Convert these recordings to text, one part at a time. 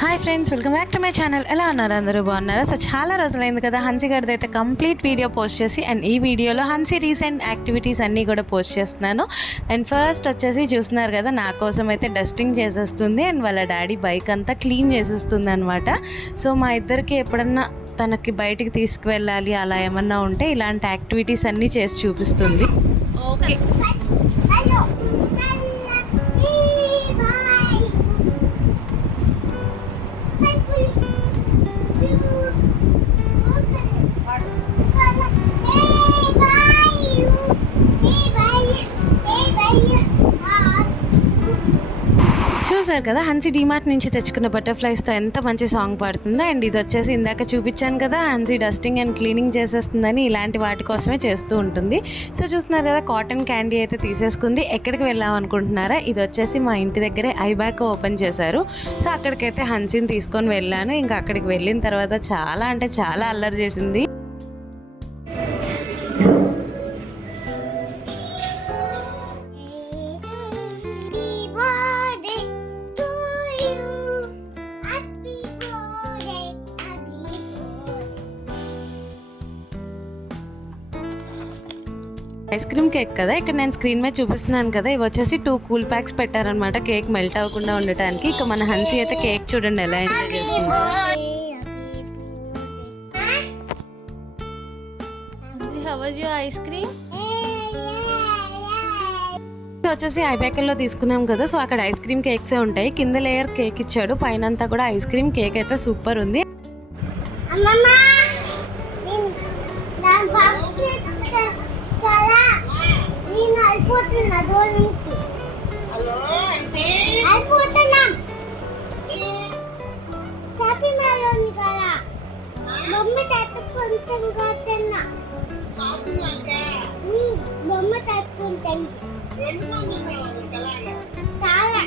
Hi friends welcome back to my channel ఎలా ఉన్నారు అందరూ? బాగున్నారా? సో చాలా రోజులైంది కదా హన్సీ గడిది అయితే కంప్లీట్ వీడియో పోస్ట్ చేసి అండ్ ఈ వీడియోలో హన్సీ రీసెంట్ యాక్టివిటీస్ అన్నీ కూడా పోస్ట్ చేస్తున్నాను. అండ్ ఫస్ట్ వచ్చేసి చూస్తున్నారు కదా నా కోసం అయితే డస్టింగ్ చేసేస్తుంది అండ్ వాళ్ళ డాడీ బైక్ అంతా క్లీన్ చేసేస్తుంది అనమాట సో మా ఇద్దరికి ఎప్పుడన్నా తనకి బయటికి తీసుకువెళ్ళాలి అలా ఏమన్నా ఉంటే ఇలాంటి యాక్టివిటీస్ అన్నీ చేసి చూపిస్తుంది. ఓకే చూసారు కదా హన్సీ డిమార్ట్ నుంచి తెచ్చుకున్న బటర్ఫ్లైస్తో ఎంత మంచి సాంగ్ పాడుతుందో. అండ్ ఇది వచ్చేసి ఇందాక చూపించాను కదా హన్సీ డస్టింగ్ అండ్ క్లీనింగ్ చేసేస్తుందని ఇలాంటి వాటి కోసమే చేస్తూ ఉంటుంది. సో చూస్తున్నారు కదా కాటన్ క్యాండీ అయితే తీసేసుకుంది. ఎక్కడికి వెళ్ళాం అనుకుంటున్నారా? ఇది వచ్చేసి మా ఇంటి దగ్గరే ఐబ్యాక్ ఓపెన్ చేశారు. సో అక్కడికైతే హన్సీని తీసుకొని వెళ్ళాను. ఇంకా అక్కడికి వెళ్ళిన తర్వాత చాలా అంటే చాలా అల్లరి చేసింది. ఐస్ క్రీమ్ కేక్ కదా? ఇక్కడ నేను స్క్రీన్ మీద చూపిస్తున్నాను కదా ఇవి వచ్చేసి టూ కూల్ ప్యాక్స్ పెట్టారనమాట కేక్ మెల్ట్ అవ్వకుండా ఉండటానికి. ఇక మన హన్సీ అయితే కేక్ చూడండి ఎలా ఎంజాయ్ చేస్తుందో. ఐస్ క్రీమ్ వచ్చేసి ఐబ్యాకల్లో తీసుకున్నాం కదా సో అక్కడ ఐస్ క్రీమ్ కేక్సే ఉంటాయి. కింద లేయర్ కేక్ ఇచ్చాడు. పైన అంతా కూడా ఐస్ క్రీమ్ కేక్ అయితే సూపర్ ఉంది. అమ్మమ్మ నేను దాని పక్కకి చాలా దూరంకి అయిపోతున్నాం. హ్యాపీ మెలోని కదా. బొమ్మ తట్టుకుంటాం ఉమ్, బొమ్మ తట్టుకుంటాం. చాలా.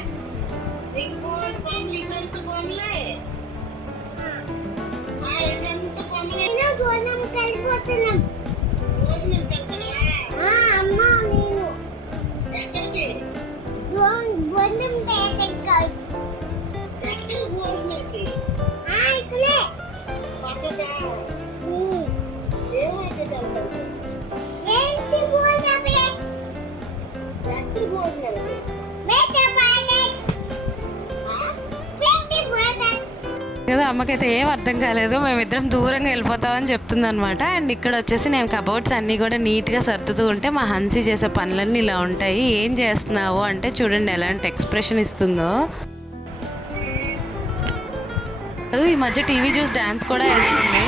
కదా అమ్మకైతే ఏం అర్థం కాలేదు. మేమిద్దరం దూరంగా వెళ్ళిపోతామని చెప్తుంది అనమాట అండ్ ఇక్కడ వచ్చేసి నేను కబోర్డ్స్ అన్నీ కూడా నీట్గా సర్దుతూ ఉంటే మా హన్సీ చేసే పనులన్నీ ఇలా ఉంటాయి. ఏం చేస్తున్నావు అంటే చూడండి ఎలాంటి ఎక్స్ప్రెషన్ ఇస్తుందో. ఈ మధ్య టీవీ చూసి డ్యాన్స్ కూడా వేస్తుంది.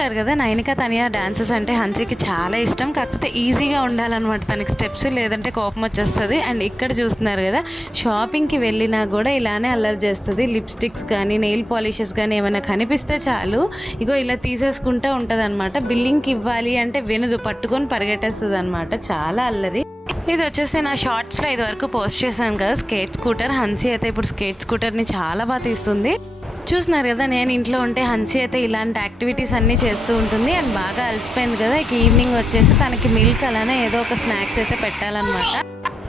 చూసారు కదా నయనిక తనియా డాన్సెస్ అంటే హన్సీకి చాలా ఇష్టం. కాకపోతే ఈజీగా ఉండాలన్నమాట తనకి స్టెప్స్ లేదంటే కోపం వచ్చేస్తుంది. అండ్ ఇక్కడ చూస్తున్నారు కదా షాపింగ్కి వెళ్ళినా కూడా ఇలానే అల్లరి చేస్తుంది. లిప్స్టిక్స్ కానీ నెయిల్ పాలిషెస్ కానీ ఏమైనా కనిపిస్తే చాలు. ఇగో ఇలా తీసేసుకుంటూ ఉంటుంది అనమాట బిల్లింగ్కి ఇవ్వాలి అంటే వినదు పట్టుకొని పరిగెట్టేస్తుంది అనమాట చాలా అల్లరి. ఇది వచ్చేసి నా షార్ట్స్లో ఇది వరకు పోస్ట్ చేశాను కదా స్కేట్ స్కూటర్. హన్సీ అయితే ఇప్పుడు స్కేట్ స్కూటర్ని చాలా బాగా తీస్తుంది. చూస్తున్నారు కదా నేను ఇంట్లో ఉంటే హన్సి అయితే ఇలాంటి యాక్టివిటీస్ అన్నీ చేస్తూ ఉంటుంది. అండ్ బాగా అలసిపోయింది కదా ఇక ఈవినింగ్ వచ్చేసి తనకి మిల్క్ అలానే ఏదో ఒక స్నాక్స్ అయితే పెట్టాలన్నమాట.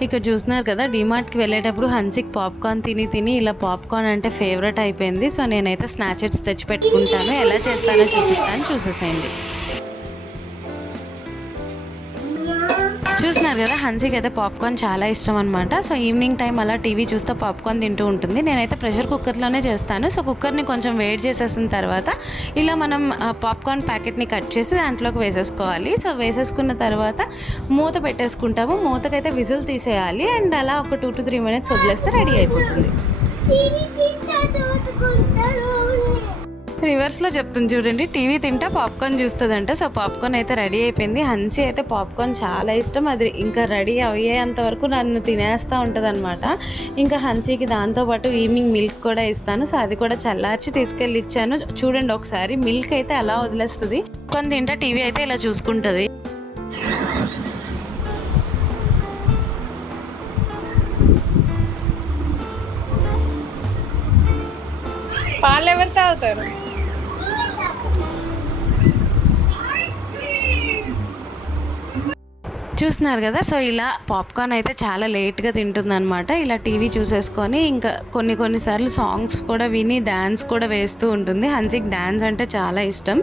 ఇక్కడ చూస్తున్నారు కదా డిమార్ట్కి వెళ్ళేటప్పుడు హన్సీకి పాప్కార్న్ తిని తిని ఇలా పాప్కార్న్ అంటే ఫేవరెట్ అయిపోయింది. సో నేనైతే స్నాచెట్స్ తెచ్చి పెట్టుకుంటాను. ఎలా చేస్తానో చూపిస్తాను. చూసేసేయండి. చూస్తున్నారు కదా హన్సీకి అయితే పాప్కార్న్ చాలా ఇష్టం అనమాట సో ఈవినింగ్ టైం అలా టీవీ చూస్తే పాప్కార్న్ తింటూ ఉంటుంది. నేనైతే ప్రెషర్ కుక్కర్లోనే చేస్తాను. సో కుక్కర్ని కొంచెం వేడి చేసేసిన తర్వాత ఇలా మనం పాప్కార్న్ ప్యాకెట్ని కట్ చేసి దాంట్లోకి వేసేసుకోవాలి. సో వేసేసుకున్న తర్వాత మూత పెట్టేసుకుంటాము. మూతకైతే విజిల్ తీసేయాలి. అండ్ అలా ఒక టూ టు త్రీ మినిట్స్ వదిలేస్తే రెడీ అయిపోతుంది. రివర్స్లో చెప్తుంది చూడండి. టీవీ తింటా పాప్కార్న్ చూస్తుందంట. సో పాప్కార్న్ అయితే రెడీ అయిపోయింది. హన్సీ అయితే పాప్కార్న్ చాలా ఇష్టం. అది ఇంకా రెడీ అయ్యేంత వరకు నన్ను తినేస్తూ ఉంటుంది అనమాట ఇంకా హన్సీకి దాంతోపాటు ఈవినింగ్ మిల్క్ కూడా ఇస్తాను. సో అది కూడా చల్లార్చి తీసుకెళ్ళి ఇచ్చాను. చూడండి ఒకసారి మిల్క్ అయితే అలా వదిలేస్తుంది. పాప్కార్న్ తింటా టీవీ అయితే ఇలా చూసుకుంటుంది. పాలు ఎవరు తాగుతారు? చూస్తున్నారు కదా సో ఇలా పాప్కార్న్ అయితే చాలా లేట్గా తింటుందన్నమాట. ఇలా టీవీ చూసేసుకొని ఇంకా కొన్ని కొన్నిసార్లు సాంగ్స్ కూడా విని డ్యాన్స్ కూడా వేస్తూ ఉంటుంది. హన్సిక్ డ్యాన్స్ అంటే చాలా ఇష్టం.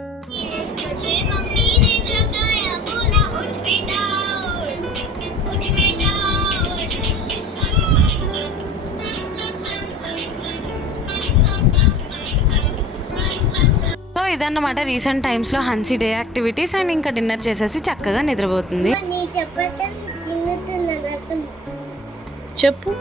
ఇదన్నమాట రీసెంట్ టైమ్స్లో హన్సీ డే యాక్టివిటీస్ అండ్ ఇంకా డిన్నర్ చేసేసి చక్కగా నిద్రపోతుంది. చెప్పు.